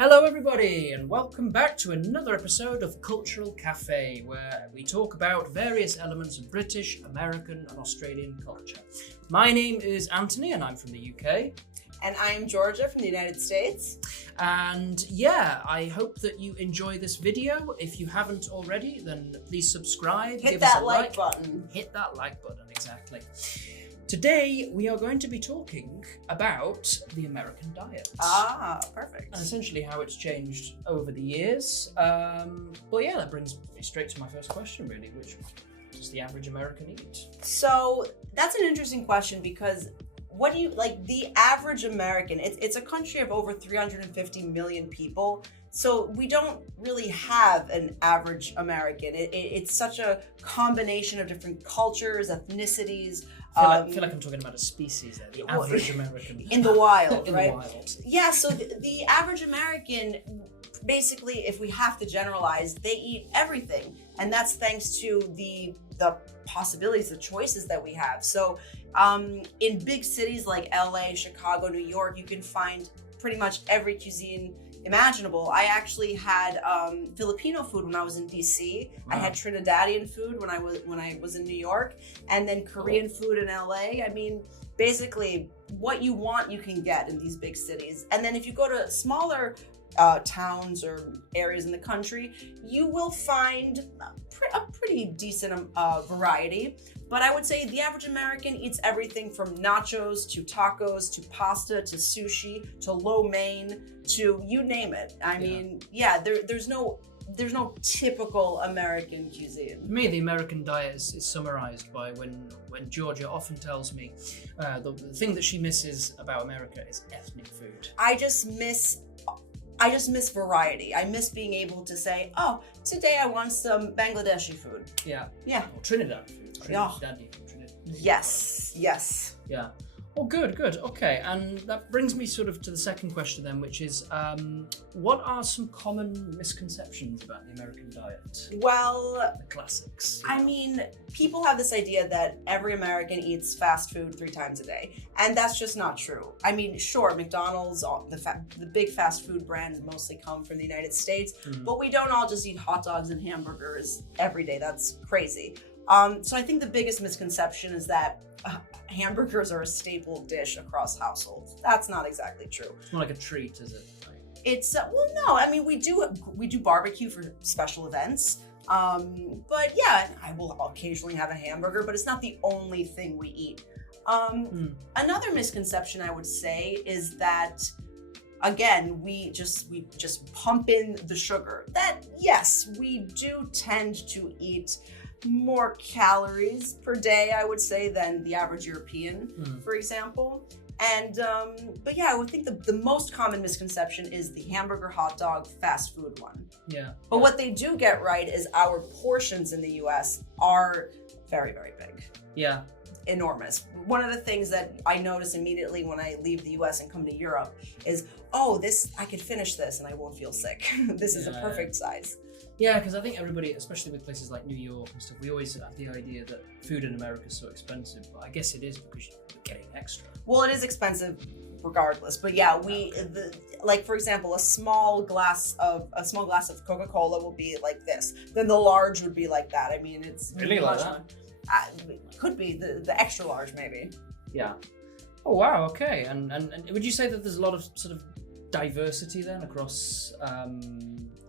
Hello, everybody, and welcome back to another episode of Cultural Cafe, where we talk about various elements of British, American, and Australian culture. My name is Anthony, and I'm from the UK. And I'm Georgia from the United States. And yeah, I hope that you enjoy this video. If you haven't already, then please subscribe. Hit give that us a like button. Hit that like button, exactly. Today, we are going to be talking about the American diet. Perfect. And essentially how it's changed over the years. But yeah, that brings me straight to my first question, really, which does the average American eat? So that's an interesting question because what do you like the average American? It's a country of over 350 million people. So we don't really have an average American. It's such a combination of different cultures, ethnicities. I feel like I'm talking about a species there, the average American. In the wild, in right? the wild. Yeah, so the average American, basically, if we have to generalize, they eat everything. And that's thanks to the possibilities, the choices that we have. So in big cities like LA, Chicago, New York, you can find pretty much every cuisine imaginable. I actually had Filipino food when I was in DC. Wow. I had Trinidadian food when I was in New York, and then Korean food in LA. I mean, basically, what you want, you can get in these big cities. And then if you go to smaller towns or areas in the country, you will find a pretty decent variety. But I would say the average American eats everything from nachos to tacos to pasta to sushi to lo mein to you name it. I mean, there's no typical American cuisine. For me, the American diet is summarized by when Georgia often tells me the thing that she misses about America is ethnic food. I just miss variety. I miss being able to say, oh, today I want some Bangladeshi food. Yeah. Yeah. Or Trinidad food. Trinidadian. Yes. Yeah. Oh, good. Okay, and that brings me sort of to the second question then, which is, what are some common misconceptions about the American diet? Well, The classics. I mean, people have this idea that every American eats fast food 3 times a day, and that's just not true. I mean, sure, McDonald's, the big fast food brands mostly come from the United States, but we don't all just eat hot dogs and hamburgers every day. That's crazy. So I think the biggest misconception is that hamburgers are a staple dish across households. That's not exactly true. It's more like a treat, is it? It's well, no. I mean, we do barbecue for special events. But yeah, I will occasionally have a hamburger, but it's not the only thing we eat. Another misconception I would say is that, again, we just pump in the sugar. That, yes, we do tend to eat more calories per day, I would say, than the average European, for example. And but yeah, I would think the most common misconception is the hamburger, hot dog, fast food one. Yeah. But what they do get right is our portions in the US are very, very big. Yeah. Enormous. One of the things that I notice immediately when I leave the US and come to Europe is, oh, I could finish this and I won't feel sick. This is a perfect size. Yeah, because I think everybody, especially with places like New York and stuff, we always have the idea that food in America is so expensive, but I guess it is because you're getting extra. Well, it is expensive regardless, but yeah, like for example, a small glass of Coca-Cola will be like this. Then the large would be like that. I mean, it's Really like that? Could be the extra large maybe. Yeah. Oh wow. Okay. And would you say that there's a lot of sort of diversity then across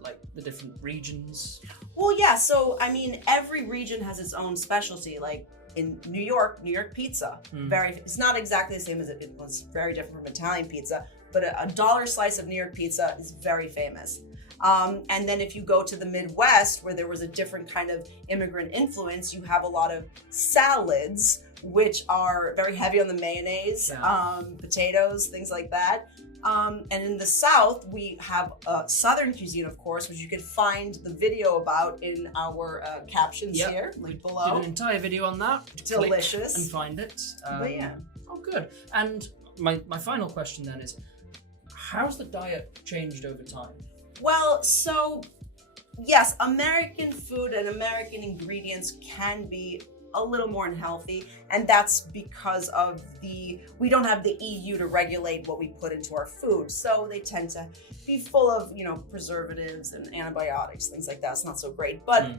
like the different regions? Well, yeah. So I mean, every region has its own specialty. Like in New York pizza, it's not exactly the same as it was. Very different from Italian pizza, but a dollar slice of New York pizza is very famous. And then if you go to the Midwest, where there was a different kind of immigrant influence, you have a lot of salads, which are very heavy on the mayonnaise, potatoes, things like that. And in the South, we have Southern cuisine, of course, which you can find the video about in our captions here, linked below. Did an entire video on that. Delicious. Click and find it. But yeah. Oh, good. And my final question then is, how's the diet changed over time? Well, so yes, American food and American ingredients can be a little more unhealthy, and that's because of we don't have the EU to regulate what we put into our food, so they tend to be full of, preservatives and antibiotics, things like that. It's not so great. But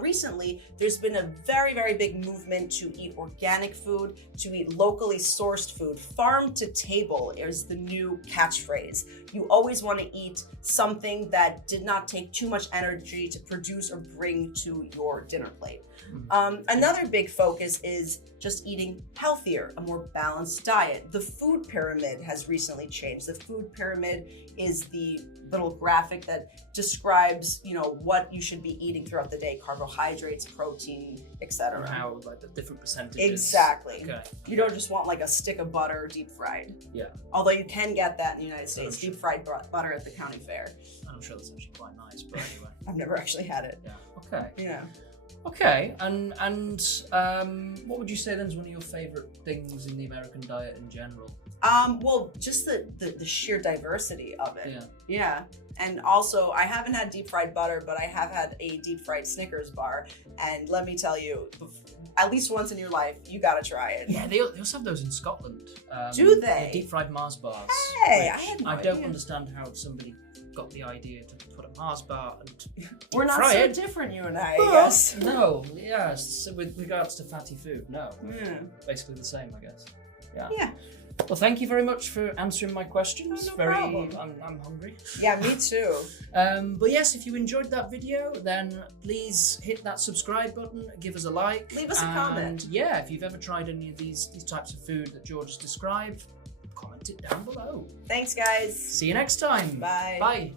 recently, there's been a very, very big movement to eat organic food, to eat locally sourced food. Farm to table is the new catchphrase. You always want to eat something that did not take too much energy to produce or bring to your dinner plate. Another big focus is just eating healthier, a more balanced diet. The food pyramid has recently changed. The food pyramid is the little graphic that describes, what you should be eating throughout the day: carbohydrates, protein, etc. How, like, the different percentages. Exactly. Okay. You don't just want like a stick of butter deep fried. Yeah. Although you can get that in the United States, deep fried butter at the county fair. I'm sure that's actually quite nice, but anyway. I've never actually had it. Yeah. Okay. Yeah. Okay, and what would you say then is one of your favorite things in the American diet in general? Well, just the sheer diversity of it. Yeah. Yeah. And also, I haven't had deep fried butter, but I have had a deep fried Snickers bar. And let me tell you, at least once in your life, you gotta try it. Yeah, they also have those in Scotland. Do they? The deep fried Mars bars. Hey, I which had no I don't idea. understand how somebody got the idea to put a Mars bar and We're not fry so it. different, you and I guess. No, yes. With regards to fatty food, no. Yeah. Basically the same, I guess. Yeah. Yeah. Well, thank you very much for answering my questions. Oh, no problem. I'm hungry. Yeah, me too. But yes, if you enjoyed that video, then please hit that subscribe button, give us a like. Leave us a comment. Yeah, if you've ever tried any of these types of food that George has described, comment it down below. Thanks, guys. See you next time. Bye. Bye.